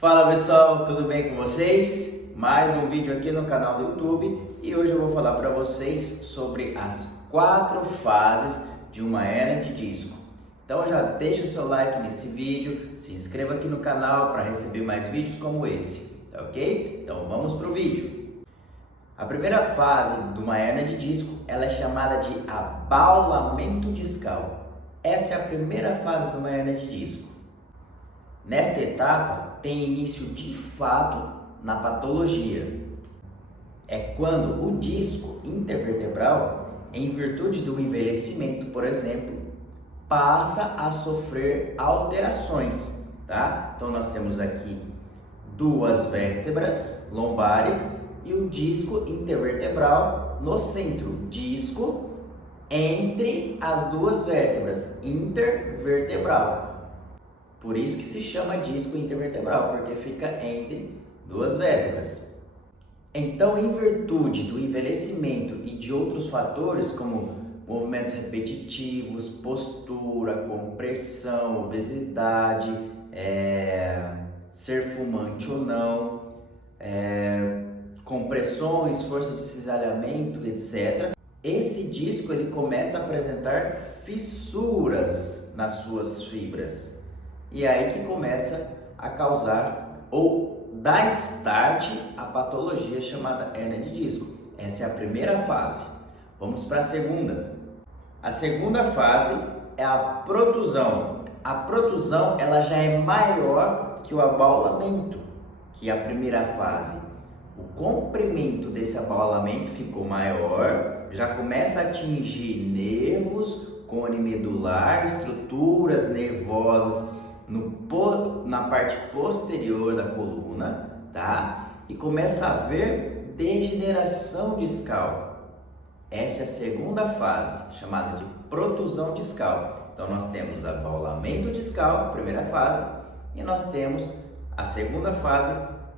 Fala pessoal, tudo bem com vocês? Mais um vídeo aqui no canal do YouTube e hoje eu vou falar para vocês sobre as 4 fases de uma hérnia de disco. Então já deixa o seu like nesse vídeo, se inscreva aqui no canal para receber mais vídeos como esse, tá ok? Então vamos para o vídeo. A primeira fase de uma hérnia de disco ela é chamada de abaulamento discal. Essa é a primeira fase de uma hérnia de disco. Nesta etapa tem início de fato na patologia. É quando o disco intervertebral, em virtude do envelhecimento, por exemplo, passa a sofrer alterações, tá? Então nós temos aqui 2 vértebras lombares e o disco intervertebral no centro, disco entre as 2 vértebras, intervertebral. Por isso que se chama disco intervertebral, porque fica entre 2 vértebras. Então, em virtude do envelhecimento e de outros fatores, como movimentos repetitivos, postura, compressão, obesidade, ser fumante ou não, compressões, força de cisalhamento, etc. Esse disco ele começa a apresentar fissuras nas suas fibras. E é aí que começa a causar ou dar start a patologia chamada hérnia de disco. Essa é a primeira fase. Vamos para a segunda. A segunda fase é a protusão. A protusão ela já é maior que o abaulamento, que é a primeira fase. O comprimento desse abaulamento ficou maior, já começa a atingir nervos, cone medular, estruturas nervosas na parte posterior da coluna, tá? E começa a haver degeneração discal. Essa é a segunda fase, chamada de protusão discal. Então nós temos abaulamento discal, primeira fase, e nós temos a segunda fase,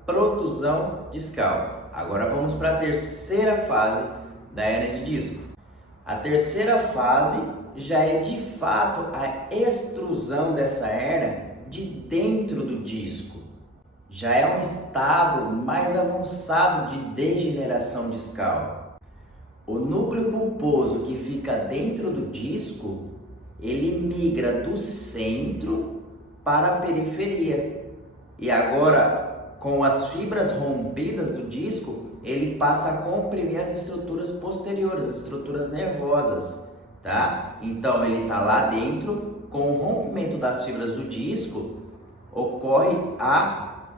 protusão discal. Agora vamos para a terceira fase da hérnia de disco. A terceira fase já é de fato a extrusão dessa hérnia de dentro do disco. Já é um estado mais avançado de degeneração discal. O núcleo pulposo que fica dentro do disco, ele migra do centro para a periferia. E agora, com as fibras rompidas do disco, ele passa a comprimir as estruturas posteriores, as estruturas nervosas. Tá? Então ele está lá dentro, com o rompimento das fibras do disco, ocorre a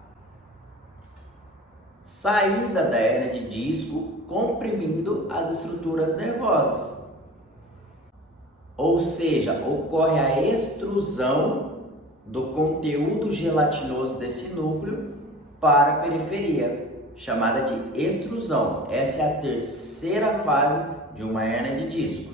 saída da hérnia de disco, comprimindo as estruturas nervosas. Ou seja, ocorre a extrusão do conteúdo gelatinoso desse núcleo para a periferia, chamada de extrusão. Essa é a terceira fase de uma hérnia de disco.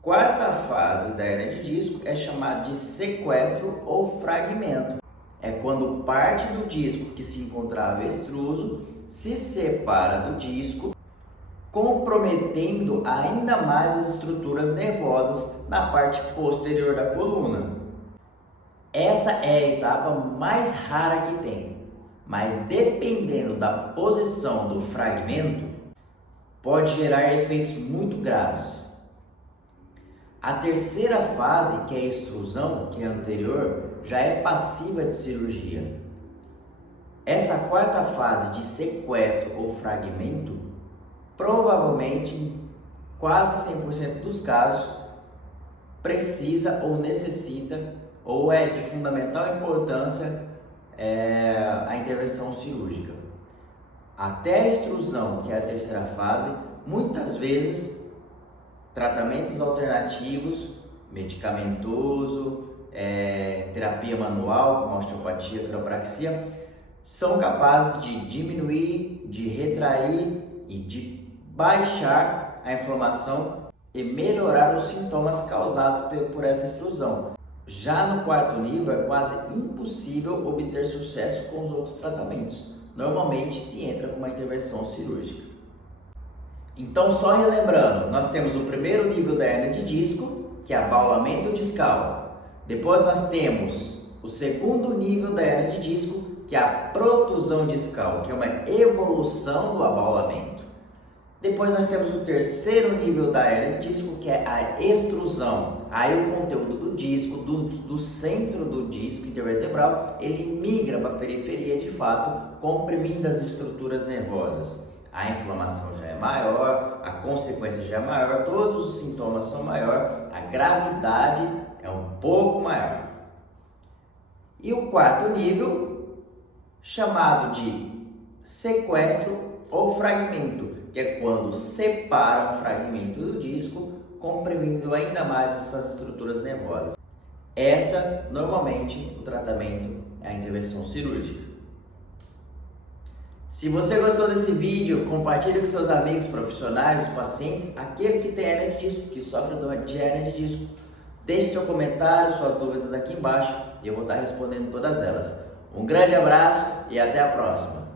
Quarta fase da hérnia de disco é chamada de sequestro ou fragmento. É quando parte do disco que se encontrava extruso se separa do disco, comprometendo ainda mais as estruturas nervosas na parte posterior da coluna. Essa é a etapa mais rara que tem, mas dependendo da posição do fragmento, pode gerar efeitos muito graves. A terceira fase, que é a extrusão, que é a anterior, já é passiva de cirurgia. Essa quarta fase de sequestro ou fragmento, provavelmente, em quase 100% dos casos, precisa ou necessita, ou é de fundamental importância, a intervenção cirúrgica. Até a extrusão, que é a terceira fase, muitas vezes tratamentos alternativos, medicamentoso, terapia manual, como osteopatia, quiropraxia, são capazes de diminuir, de retrair e de baixar a inflamação e melhorar os sintomas causados por essa extrusão. Já no quarto nível, é quase impossível obter sucesso com os outros tratamentos. Normalmente se entra com uma intervenção cirúrgica. Então, só relembrando, nós temos o primeiro nível da hérnia de disco, que é abaulamento discal. Depois nós temos o segundo nível da hérnia de disco, que é a protusão discal, que é uma evolução do abaulamento. Depois nós temos o terceiro nível da hernia de disco, que é a extrusão. Aí o conteúdo do disco, do centro do disco intervertebral, ele migra para a periferia de fato, comprimindo as estruturas nervosas. A inflamação já é maior, a consequência já é maior, todos os sintomas são maiores, a gravidade é um pouco maior. E o quarto nível, chamado de sequestro ou fragmento, que é quando separa um fragmento do disco, comprimindo ainda mais essas estruturas nervosas. Essa, normalmente, o tratamento é a intervenção cirúrgica. Se você gostou desse vídeo, compartilhe com seus amigos profissionais, os pacientes, aquele que tem hernia de disco, que sofre de hernia de disco. Deixe seu comentário, suas dúvidas aqui embaixo e eu vou estar respondendo todas elas. Um grande abraço e até a próxima!